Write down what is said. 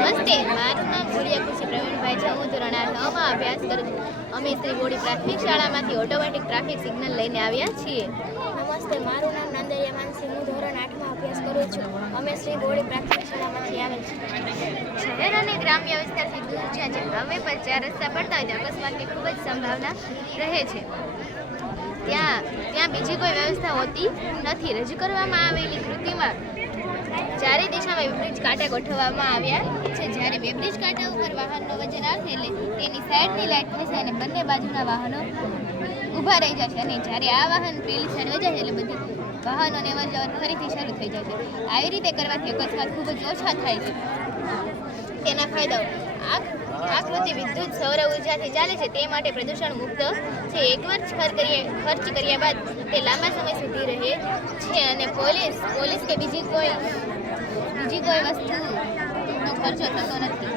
નમસ્તે, મારું નામ ભુલિયા ખુશી પ્રવીણભાઈ છે. હું ધોરણ 8માં અભ્યાસ કરું છું. અમે શ્રી બોડી પ્રાથમિક શાળામાંથી ઓટોમેટિક ટ્રાફિક સિગ્નલ લઈને આવ્યા છીએ. નમસ્તે, મારું નામ નંદરિયા માનસી. હું ધોરણ 8માં અભ્યાસ કરું છું. અમે શ્રી બોડી પ્રાથમિક શાળામાંથી આવેલ છીએ. શહેર અને ગ્રામ્ય વિસ્તારથી દૂર જ્યાં હાઈવે પર 4 રસ્તા પડતા હોય ત્યાં અકસ્માતની ખૂબ જ સંભાવના રહે છે. ત્યાં બીજી કોઈ વ્યવસ્થા હોતી નથી. રજૂ કરવામાં આવેલી કૃતિમાં ચારે દિશામાં વિપરીત કાંટા ગોઠવવામાં આવ્યા છે. જ્યારે વિપરીત કાંટા ઉપર વાહનનો વજન આવશે એટલે તેની સાઈડની લાઈટ થશે અને બંને બાજુના વાહનો ઊભા રહી જશે. અને જ્યારે આ વાહન પેલી સાઈડ વજાશે એટલે બધી વાહનોની અવરજવર ફરીથી શરૂ થઈ જશે. આવી રીતે કરવાથી અકસ્માત ખૂબ જ ઓછા થાય છે. તેના ફાયદાઓ: આકૃતિ વિદ્યુત સૌર ઉર્જાથી ચાલે છે, તે માટે પ્રદૂષણ મુક્ત છે. એકવાર ખર્ચ કર્યા બાદ તે લાંબા સમય સુધી રહે છે. અને પોલીસ કે બીજી કોઈ વસ્તુનો ખર્ચો થતો નથી.